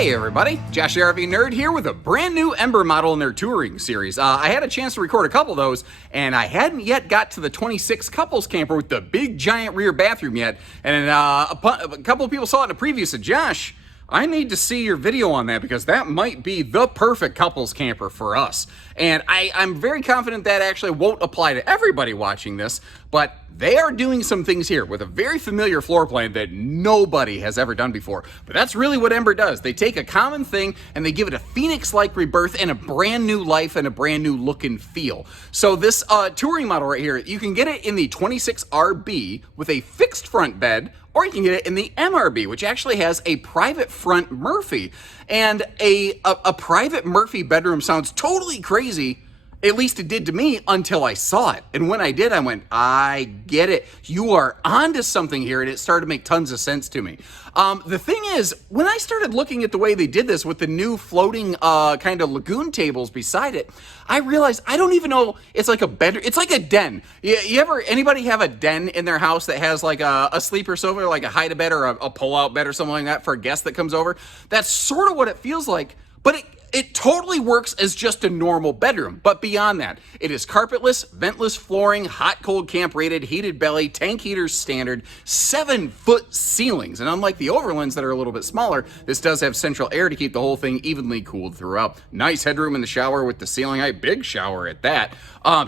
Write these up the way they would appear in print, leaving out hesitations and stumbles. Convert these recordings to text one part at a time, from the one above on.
Hey everybody, Josh the RV Nerd here with a brand new Ember model in their touring series. I had a chance to record a couple of those, and I hadn't yet got to the 26 couples camper with the big giant rear bathroom yet. And a couple of people saw it in a preview, said, Josh, I need to see your video on that because that might be the perfect couples camper for us. And I'm very confident that actually won't apply to everybody watching this, but they are doing some things here with a very familiar floor plan that nobody has ever done before. But that's really what Ember does. They take a common thing and they give it a phoenix-like rebirth and a brand new life and a brand new look and feel. So this touring model right here, you can get it in the 26RB with a fixed front bed, or you can get it in the MRB, which actually has a private front Murphy. And a private Murphy bedroom sounds totally crazy. At least it did to me until I saw it. And when I did, I went, I get it. You are onto something here. And it started to make tons of sense to me. The thing is, when I started looking at the way they did this with the new floating kind of lagoon tables beside it, I realized I don't even know, it's like a bed, it's like a den. Anybody have a den in their house that has like a sleeper sofa, like a hide-a-bed or a pull-out bed or something like that for a guest that comes over? That's sort of what it feels like, but it totally works as just a normal bedroom, but beyond that, it is carpetless, ventless flooring, hot cold camp rated, heated belly, tank heaters standard, 7-foot ceilings. And unlike the Overlands that are a little bit smaller, this does have central air to keep the whole thing evenly cooled throughout. Nice headroom in the shower with the ceiling height, big shower at that.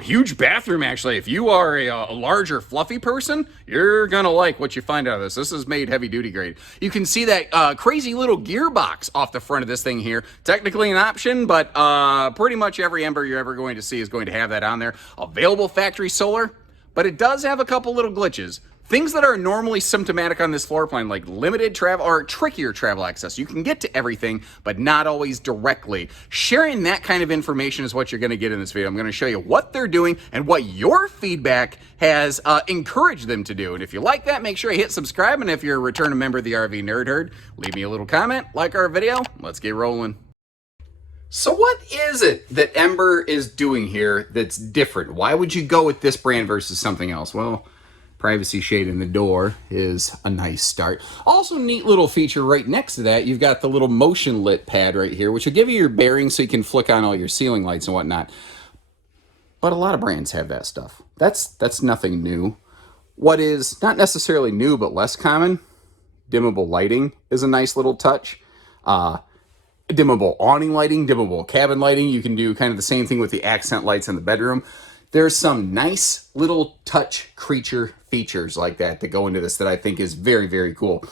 Huge bathroom actually. If you are a larger fluffy person, you're gonna like what you find out of this. This is made heavy duty grade. You can see that crazy little gearbox off the front of this thing here. Technically an option, but pretty much every Ember you're ever going to see is going to have that on there. Available factory solar, but it does have a couple little glitches. Things that are normally symptomatic on this floor plan, like limited travel or trickier travel access. You can get to everything, but not always directly. Sharing that kind of information is what you're going to get in this video. I'm going to show you what they're doing and what your feedback has encouraged them to do. And if you like that, make sure you hit subscribe. And if you're a returning member of the RV Nerd Herd, leave me a little comment, like our video. Let's get rolling. So what is it that Ember is doing here that's different? Why would you go with this brand versus something else? Well, privacy shade in the door is a nice start. Also, neat little feature right next to that, you've got the little motion lit pad right here, which will give you your bearings so you can flick on all your ceiling lights and whatnot. But a lot of brands have that stuff. That's nothing new. What is not necessarily new but less common, dimmable lighting is a nice little touch. Dimmable awning lighting, dimmable cabin lighting. You can do kind of the same thing with the accent lights in the bedroom. There's some nice little touch creature features like that go into this that I think is very, very cool.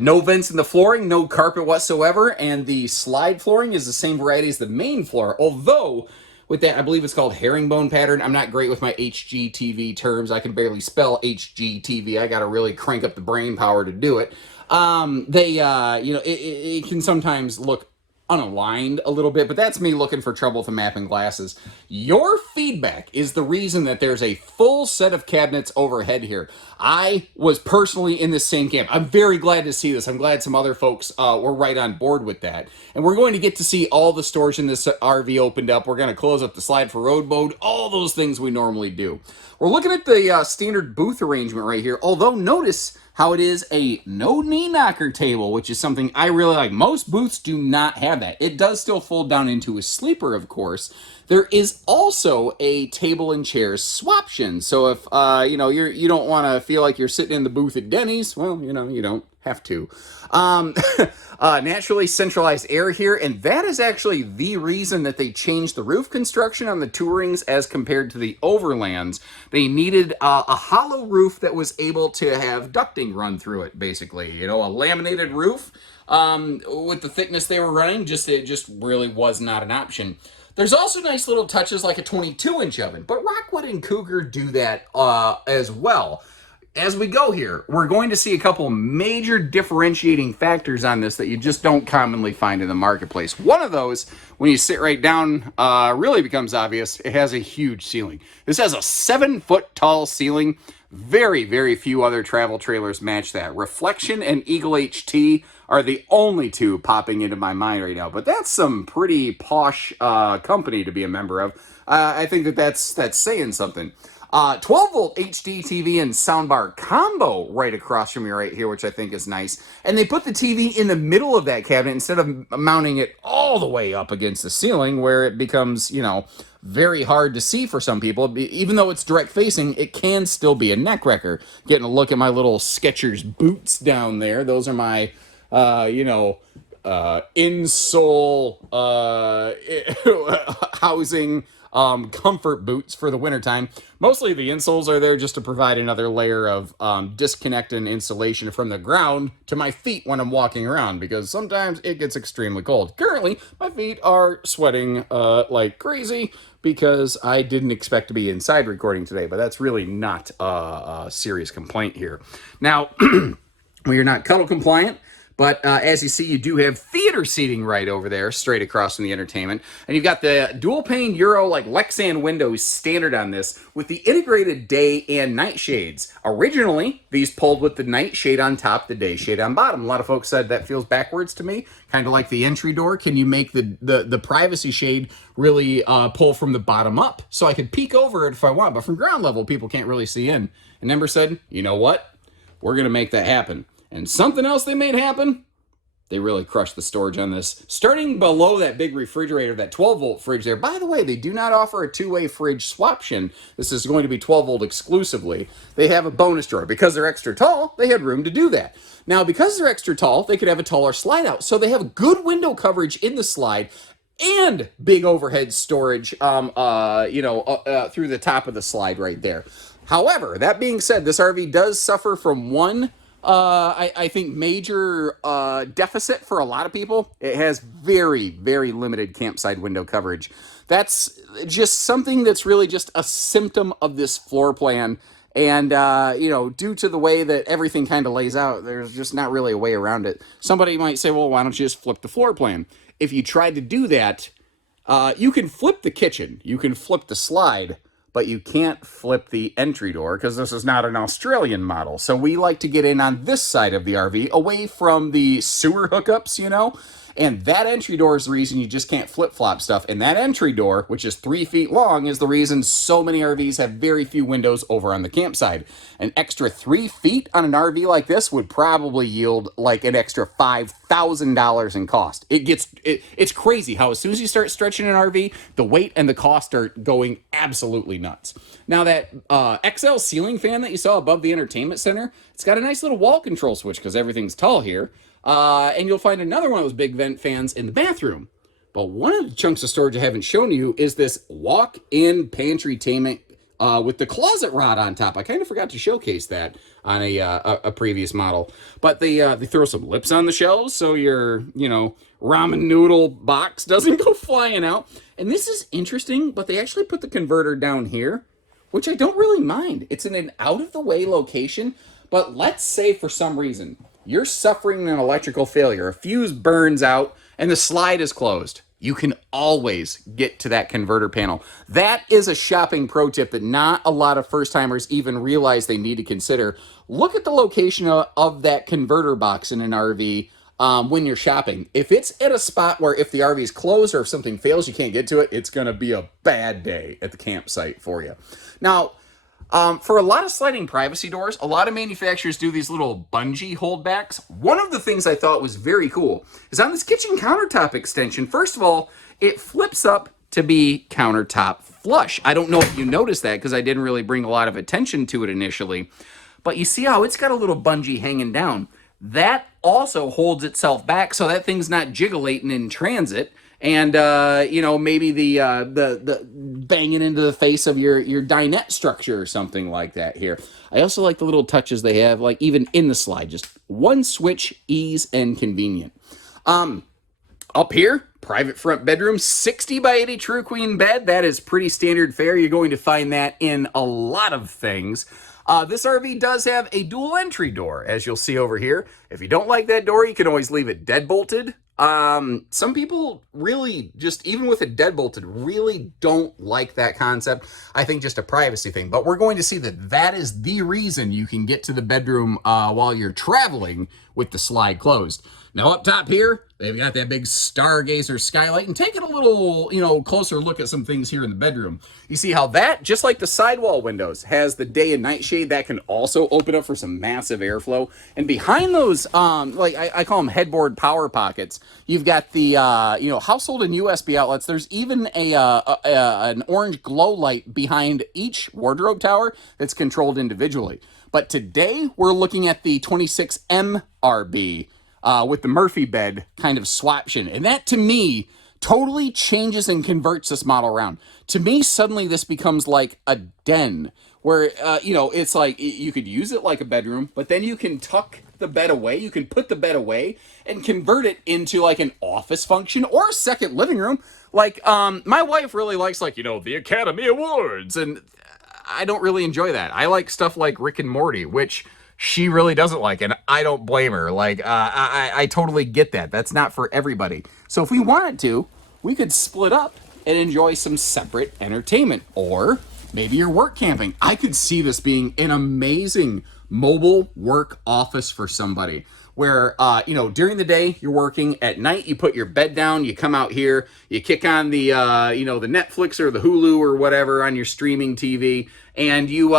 No vents in the flooring, no carpet whatsoever, and the slide flooring is the same variety as the main floor, although with that, I believe it's called herringbone pattern. I'm not great with my HGTV terms. I can barely spell HGTV. I got to really crank up the brain power to do it. It can sometimes look unaligned a little bit, but that's me looking for trouble with the mapping glasses. Your feedback is the reason that there's a full set of cabinets overhead here. I was personally in this same camp. I'm very glad to see this. I'm glad some other folks were right on board with that. And we're going to get to see all the storage in this RV opened up. We're going to close up the slide for road mode, all those things we normally do. We're looking at the standard booth arrangement right here, although notice how it is a no knee knocker table, which is something I really like. Most booths do not have that. It does still fold down into a sleeper, of course. There is also a table and chairs swaption. So if you don't want to feel like you're sitting in the booth at Denny's, well, you don't have to. Naturally centralized air here, and that is actually the reason that they changed the roof construction on the Tourings as compared to the Overlands. They needed a hollow roof that was able to have ducting run through it, basically. A laminated roof with the thickness they were running, it just really was not an option. There's also nice little touches like a 22-inch oven, but Rockwood and Cougar do that as well. As we go here, we're going to see a couple major differentiating factors on this that you just don't commonly find in the marketplace. One of those, when you sit right down, really becomes obvious. It has a huge ceiling. This has a 7-foot tall ceiling. Very, very few other travel trailers match that. Reflection and Eagle HT are the only two popping into my mind right now. But that's some pretty posh company to be a member of. I think that's saying something. 12-volt HD TV and soundbar combo right across from me right here, which I think is nice. And they put the TV in the middle of that cabinet instead of mounting it all the way up against the ceiling, where it becomes, you know, very hard to see for some people. Even though it's direct facing, it can still be a neck wrecker. Getting a look at my little Skechers boots down there. Those are my, you know, insole housing comfort boots for the wintertime. Mostly the insoles are there just to provide another layer of disconnect and insulation from the ground to my feet when I'm walking around, because sometimes it gets extremely cold. Currently, my feet are sweating like crazy because I didn't expect to be inside recording today, but that's really not a serious complaint here. Now, we are not cuddle compliant. But as you see, you do have theater seating right over there, straight across from the entertainment. And you've got the dual pane Euro, like Lexan windows standard on this, with the integrated day and night shades. Originally, these pulled with the night shade on top, the day shade on bottom. A lot of folks said that feels backwards to me, kind of like the entry door. Can you make the privacy shade really pull from the bottom up? So I could peek over it if I want, but from ground level, people can't really see in. And Ember said, you know what? We're going to make that happen. And something else they made happen, they really crushed the storage on this. Starting below that big refrigerator, that 12-volt fridge there. By the way, they do not offer a two-way fridge swaption. This is going to be 12-volt exclusively. They have a bonus drawer. Because they're extra tall, they had room to do that. Now, because they're extra tall, they could have a taller slide out. So they have good window coverage in the slide and big overhead storage, through the top of the slide right there. However, that being said, this RV does suffer from one I think major deficit for a lot of people. It has very, very limited campsite window coverage. That's just something that's really just a symptom of this floor plan. And, due to the way that everything kind of lays out, there's just not really a way around it. Somebody might say, well, why don't you just flip the floor plan? If you tried to do that, you can flip the kitchen, you can flip the slide, but you can't flip the entry door because this is not an Australian model. So we like to get in on this side of the RV, away from the sewer hookups, and that entry door is the reason you just can't flip-flop stuff. And that entry door, which is 3 feet long, is the reason so many RVs have very few windows over on the campsite. An extra 3 feet on an RV like this would probably yield like an extra $5,000 in cost. It's crazy how as soon as you start stretching an RV, the weight and the cost are going absolutely nuts. Now that XL ceiling fan that you saw above the entertainment center, it's got a nice little wall control switch because everything's tall here. And you'll find another one of those big vent fans in the bathroom. But one of the chunks of storage I haven't shown you is this walk-in pantry-tainment with the closet rod on top. I kind of forgot to showcase that on a previous model. But they throw some lips on the shelves so your, ramen noodle box doesn't go flying out. And this is interesting, but they actually put the converter down here, which I don't really mind. It's in an out-of-the-way location, but let's say for some reason you're suffering an electrical failure, a fuse burns out, and the slide is closed. You can always get to that converter panel. That is a shopping pro tip that not a lot of first-timers even realize they need to consider. Look at the location of that converter box in an RV when you're shopping. If it's at a spot where if the RV is closed or if something fails, you can't get to it, it's going to be a bad day at the campsite for you. Now, for a lot of sliding privacy doors, a lot of manufacturers do these little bungee holdbacks. One of the things I thought was very cool is on this kitchen countertop extension, first of all, it flips up to be countertop flush. I don't know if you noticed that because I didn't really bring a lot of attention to it initially, but you see how it's got a little bungee hanging down. That also holds itself back so that thing's not jiggling in transit. And, maybe the banging into the face of your dinette structure or something like that here. I also like the little touches they have, like even in the slide, just one switch, ease and convenient. Up here, private front bedroom, 60 by 80 True Queen bed. That is pretty standard fare. You're going to find that in a lot of things. This RV does have a dual entry door, as you'll see over here. If you don't like that door, you can always leave it deadbolted. Some people really just, even with it deadbolted, really don't like that concept. I think just a privacy thing, but we're going to see that that is the reason you can get to the bedroom while you're traveling with the slide closed. Now up top here, they've got that big stargazer skylight, and taking a little, closer look at some things here in the bedroom. You see how that, just like the sidewall windows, has the day and night shade that can also open up for some massive airflow. And behind those, I call them headboard power pockets, you've got the, household and USB outlets. There's even an orange glow light behind each wardrobe tower that's controlled individually. But today we're looking at the 26M RV. With the Murphy bed kind of swaption. And that, to me, totally changes and converts this model around. To me, suddenly this becomes like a den where, it's like you could use it like a bedroom, but then you can tuck the bed away. You can put the bed away and convert it into like an office function or a second living room. Like, my wife really likes, the Academy Awards. And I don't really enjoy that. I like stuff like Rick and Morty, which she really doesn't like, and I don't blame her. I totally get that. That's not for everybody. So if we wanted to, we could split up and enjoy some separate entertainment. Or maybe you're work camping. I could see this being an amazing mobile work office for somebody where, during the day you're working, at night you put your bed down, you come out here, you kick on the, the Netflix or the Hulu or whatever on your streaming TV, and you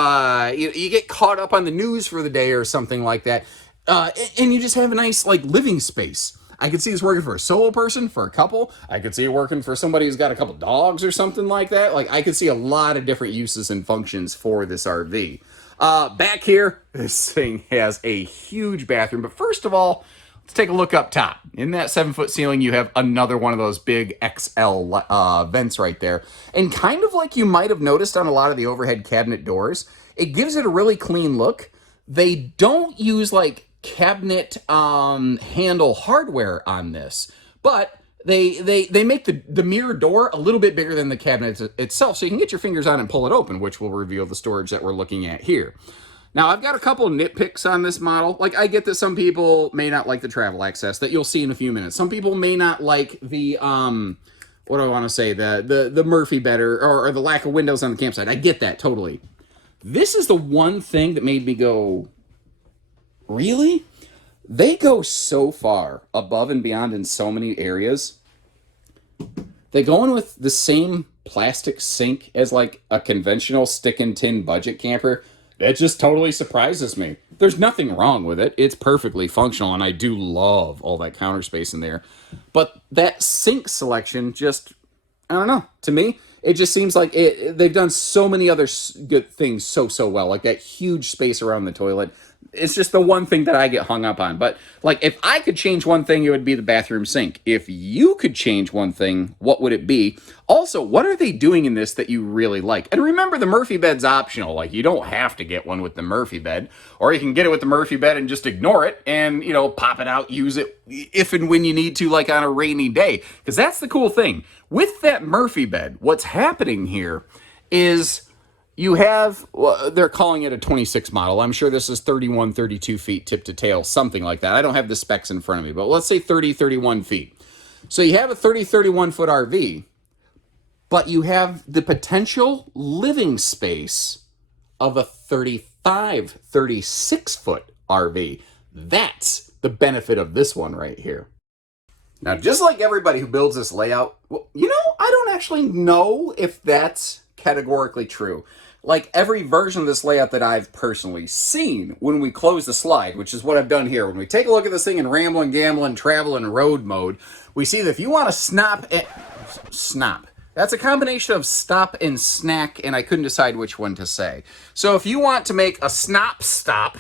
get caught up on the news for the day or something like that, and you just have a nice, living space. I could see this working for a solo person, for a couple. I could see it working for somebody who's got a couple dogs or something like that. I could see a lot of different uses and functions for this RV. Back here, this thing has a huge bathroom. But first of all, let's take a look up top. In that 7-foot ceiling, you have another one of those big XL vents right there. And kind of like you might have noticed on a lot of the overhead cabinet doors, it gives it a really clean look. They don't use cabinet handle hardware on this, but they make the mirror door a little bit bigger than the cabinet itself, so you can get your fingers on and pull it open, which will reveal the storage that we're looking at here. Now, I've got a couple nitpicks on this model. I get that some people may not like the travel access that you'll see in a few minutes. Some people may not like the what do I want to say, the Murphy bed or the lack of windows on the campsite. I get that totally. This is the one thing that made me go, really? They go so far above and beyond in so many areas. They go in with the same plastic sink as a conventional stick and tin budget camper. That just totally surprises me. There's nothing wrong with it. It's perfectly functional, and I do love all that counter space in there. But that sink selection just, I don't know. To me, it just seems like they've done so many other good things so well. Like that huge space around the toilet. It's just the one thing that I get hung up on. But if I could change one thing, it would be the bathroom sink. If you could change one thing, what would it be? Also, what are they doing in this that you really like? And remember, the Murphy bed's optional. You don't have to get one with the Murphy bed, or you can get it with the Murphy bed and just ignore it and, pop it out, use it if and when you need to, on a rainy day. Because that's the cool thing. With that Murphy bed, what's happening here is you have, they're calling it a 26 model. I'm sure this is 31, 32 feet tip to tail, something like that. I don't have the specs in front of me, but let's say 30, 31 feet. So you have a 30, 31 foot RV, but you have the potential living space of a 35, 36 foot RV. That's the benefit of this one right here. Now, just like everybody who builds this layout, I don't actually know if that's categorically true. Every version of this layout that I've personally seen, when we close the slide, which is what I've done here, when we take a look at this thing in ramble and gamble and travel and road mode, we see that if you want to snap, that's a combination of stop and snack, and I couldn't decide which one to say. So if you want to make a snop stop,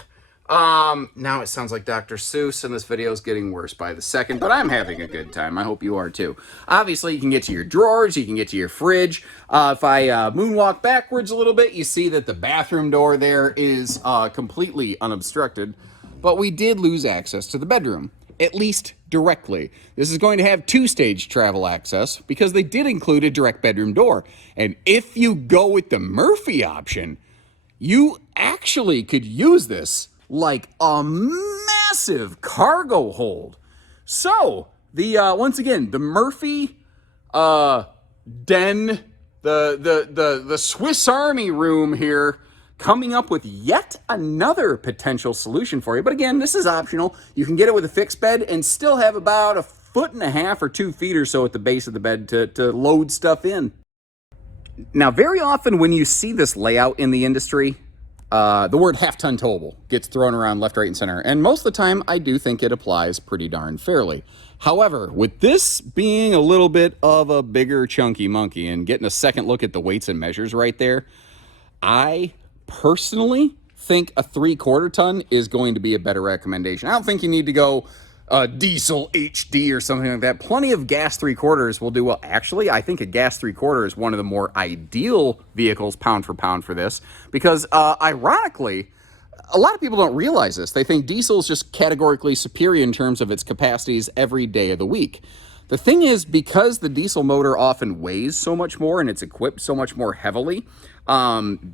now it sounds like Dr. Seuss, and this video is getting worse by the second, but I'm having a good time. I hope you are too. Obviously, you can get to your drawers, you can get to your fridge. If I moonwalk backwards a little bit, you see that the bathroom door there is completely unobstructed, but we did lose access to the bedroom, at least directly. This is going to have two-stage travel access because they did include a direct bedroom door. And if you go with the Murphy option, you actually could use this like a massive cargo hold. So the once again, the Murphy den, the Swiss Army room here coming up with yet another potential solution for you. But again, this is optional. You can get it with a fixed bed and still have about 1.5 feet or 2 feet or so at the base of the bed to load stuff in. Now, very often when you see this layout in the industry, the word half-ton towable gets thrown around left, right, and center. And most of the time, I do think it applies pretty darn fairly. However, with this being a little bit of a bigger chunky monkey and getting a second look at the weights and measures right there, I personally think a 3/4 ton is going to be a better recommendation. I don't think you need to go diesel HD or something like that. Plenty of gas 3/4 will do well. Actually, I think a gas 3/4 is one of the more ideal vehicles pound for pound for this, because ironically, a lot of people don't realize this. They think diesel is just categorically superior in terms of its capacities every day of the week. The thing is, because the diesel motor often weighs so much more and it's equipped so much more heavily,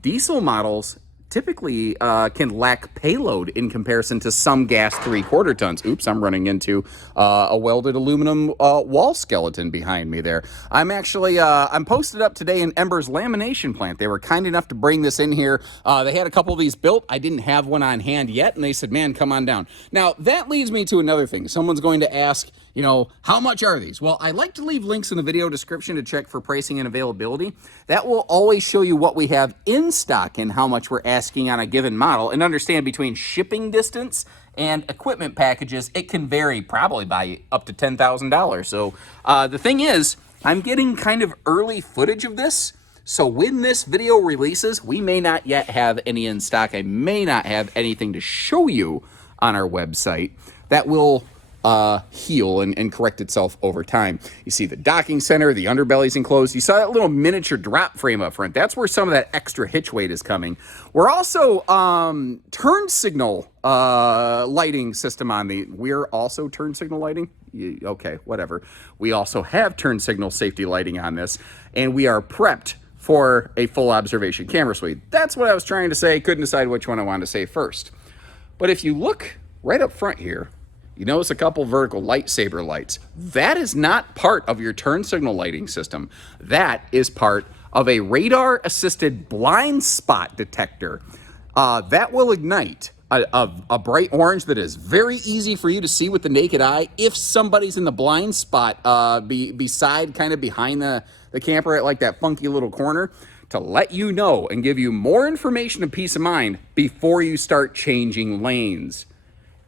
diesel models typically can lack payload in comparison to some gas 3/4 tons. Oops, I'm running into a welded aluminum wall skeleton behind me there. I'm actually, I'm posted up today in Ember's lamination plant. They were kind enough to bring this in here. They had a couple of these built. I didn't have one on hand yet, and they said, man, come on down. Now, that leads me to another thing. Someone's going to ask, you know, how much are these? Well, I like to leave links in the video description to check for pricing and availability. That will always show you what we have in stock and how much we're asking on a given model. And understand, between shipping distance and equipment packages, it can vary probably by up to $10,000. So the thing is, I'm getting kind of early footage of this. So when this video releases, we may not yet have any in stock. I may not have anything to show you on our website. That will heal and correct itself over time. You see the docking center, the underbelly's enclosed. You saw that little miniature drop frame up front. That's where some of that extra hitch weight is coming. We're also turn signal lighting system on the, we're also turn signal lighting? Okay, whatever. We also have turn signal safety lighting on this, and we are prepped for a full observation camera suite. That's what I was trying to say. Couldn't decide which one I wanted to say first. But if you look right up front here, you notice a couple vertical lightsaber lights. That is not part of your turn signal lighting system. That is part of a radar-assisted blind spot detector. That will ignite a bright orange that is very easy for you to see with the naked eye if somebody's in the blind spot beside, kind of behind the camper at like that funky little corner, to let you know and give you more information and peace of mind before you start changing lanes.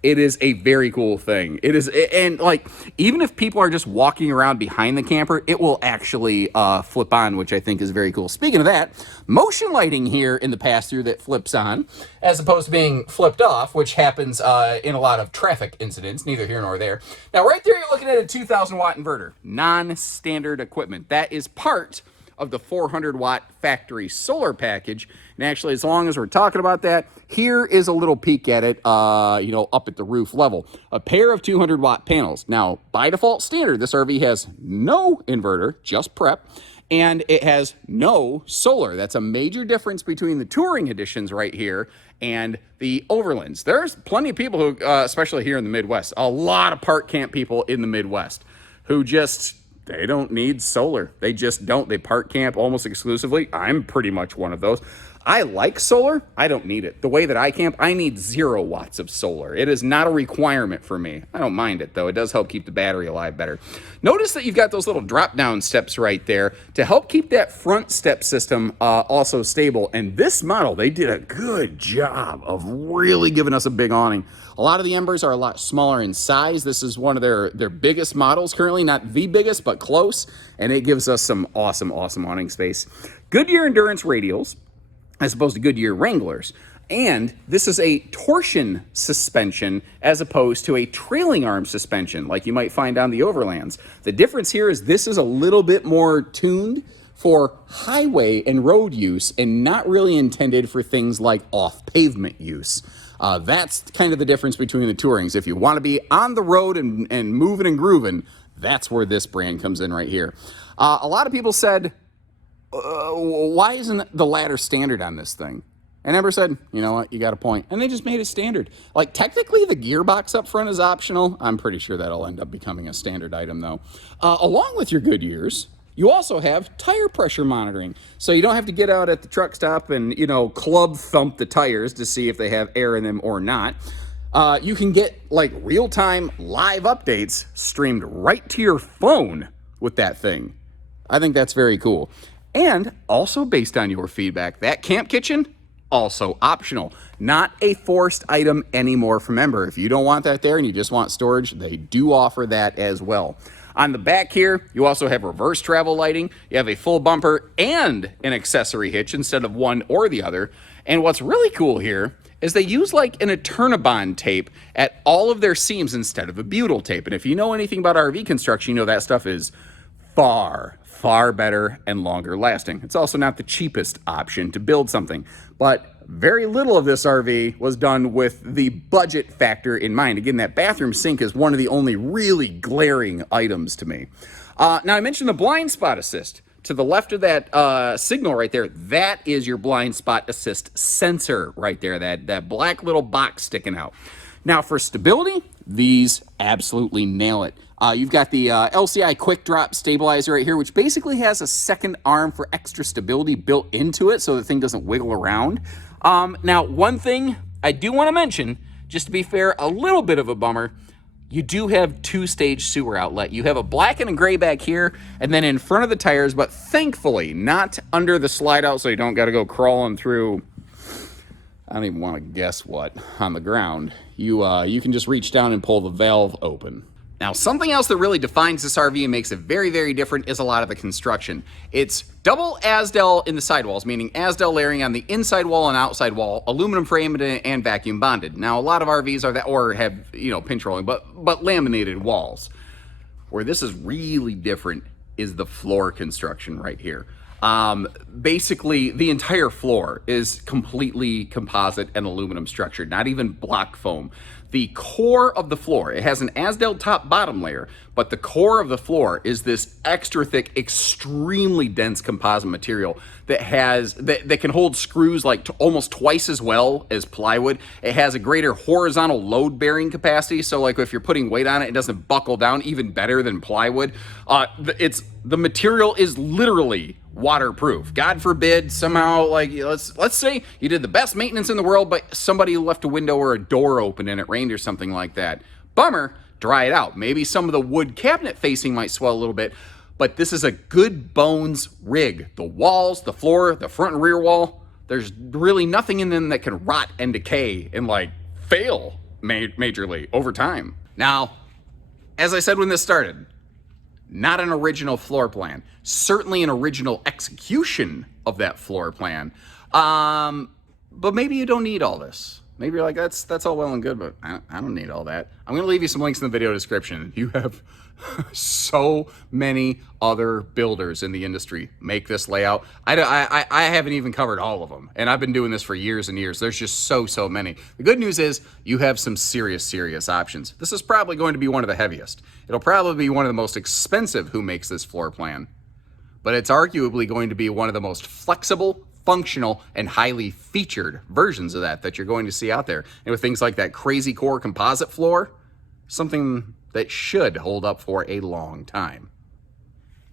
It is a very cool thing. It is, and like, even if people are just walking around behind the camper, it will actually flip on, which I think is very cool. Speaking of that, motion lighting here in the pass-through that flips on, as opposed to being flipped off, which happens in a lot of traffic incidents, neither here nor there. Now, right there, you're looking at a 2,000-watt inverter, non-standard equipment. That is part of the 400-watt factory solar package. And actually, as long as we're talking about that, here is a little peek at it, you know, up at the roof level. A pair of 200-watt panels. Now, by default standard, this RV has no inverter, just prep, and it has no solar. That's a major difference between the touring editions right here and the Overlands. There's plenty of people who, especially here in the Midwest, a lot of park camp people in the Midwest who just, they don't need solar. They just don't. They park camp almost exclusively. I'm pretty much one of those. I like solar. I don't need it. The way that I camp, I need 0 watts of solar. It is not a requirement for me. I don't mind it, though. It does help keep the battery alive better. Notice that you've got those little drop-down steps right there to help keep that front step system also stable. And this model, they did a good job of really giving us a big awning. A lot of the Embers are a lot smaller in size. This is one of their biggest models currently, not the biggest, but close. And it gives us some awesome, awesome awning space. Goodyear Endurance radials, as opposed to Goodyear Wranglers. And this is a torsion suspension as opposed to a trailing arm suspension like you might find on the Overlands. The difference here is this is a little bit more tuned for highway and road use and not really intended for things like off-pavement use. That's kind of the difference between the Tourings. If you want to be on the road and moving and grooving, that's where this brand comes in right here. A lot of people said, why isn't the ladder standard on this thing? And Ember said, you know what, you got a point. And they just made it standard. Like, technically, the gearbox up front is optional. I'm pretty sure that'll end up becoming a standard item, though. Along with your Goodyears, You also have tire pressure monitoring. So you don't have to get out at the truck stop and, club thump the tires to see if they have air in them or not. You can get like real-time live updates streamed right to your phone with that thing. I think that's very cool. And also based on your feedback, that camp kitchen, also optional. Not a forced item anymore from Ember. If you don't want that there and you just want storage, they do offer that as well. On the back here, you also have reverse travel lighting. You have a full bumper and an accessory hitch instead of one or the other. And what's really cool here is they use like an Eternabond tape at all of their seams instead of a butyl tape. And if you know anything about RV construction, you know that stuff is far better and longer lasting. It's also not the cheapest option to build something, but very little of this RV was done with the budget factor in mind. Again, that bathroom sink is one of the only really glaring items to me. Now, I mentioned the blind spot assist. To the left of that signal right there, that is your blind spot assist sensor right there, that black little box sticking out. Now, for stability, these absolutely nail it. You've got the LCI quick drop stabilizer right here, which basically has a second arm for extra stability built into it so the thing doesn't wiggle around. Now, one thing I do want to mention, just to be fair, a little bit of a bummer, you do have two-stage sewer outlet. You have a black and a gray back here, and then in front of the tires, but thankfully not under the slide out, so you don't got to go crawling through, I don't even want to guess what, on the ground. You can just reach down and pull the valve open. Now, something else that really defines this RV and makes it very, very different is a lot of the construction. It's double Asdel in the sidewalls, meaning Asdel layering on the inside wall and outside wall, aluminum framed and vacuum bonded. Now, a lot of RVs are that, or have, pinch rolling, but laminated walls. Where this is really different is the floor construction right here. Basically, the entire floor is completely composite and aluminum structured, not even block foam. The core of the floor, it has an Asdel top bottom layer, but the core of the floor is this extra thick, extremely dense composite material that can hold screws like almost twice as well as plywood. It has a greater horizontal load bearing capacity, so like if you're putting weight on it, it doesn't buckle down, even better than plywood. The material is literally waterproof. God forbid somehow, like, let's say you did the best maintenance in the world, but somebody left a window or a door open and it rained or something like that. Bummer, dry it out. Maybe some of the wood cabinet facing might swell a little bit, but this is a good bones rig. The walls, the floor, the front and rear wall, there's really nothing in them that can rot and decay and like fail majorly over time. Now, as I said when this started, not an original floor plan, certainly an original execution of that floor plan. But maybe you don't need all this. Maybe you're like, that's all well and good, but I don't need all that. I'm gonna leave you some links in the video description. You have so many other builders in the industry make this layout. I haven't even covered all of them, and I've been doing this for years and years. There's just so many. The good news is you have some serious options. This is probably going to be one of the heaviest. It'll probably be one of the most expensive who makes this floor plan, but it's arguably going to be one of the most flexible, functional, and highly featured versions of that you're going to see out there. And with things like that crazy core composite floor, something that should hold up for a long time.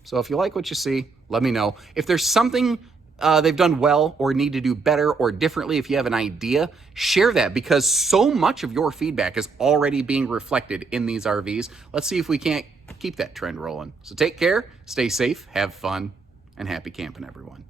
So if you like what you see, let me know. If there's something they've done well or need to do better or differently, if you have an idea, share that, because so much of your feedback is already being reflected in these RVs. Let's see if we can't keep that trend rolling. So take care, stay safe, have fun, and happy camping, everyone.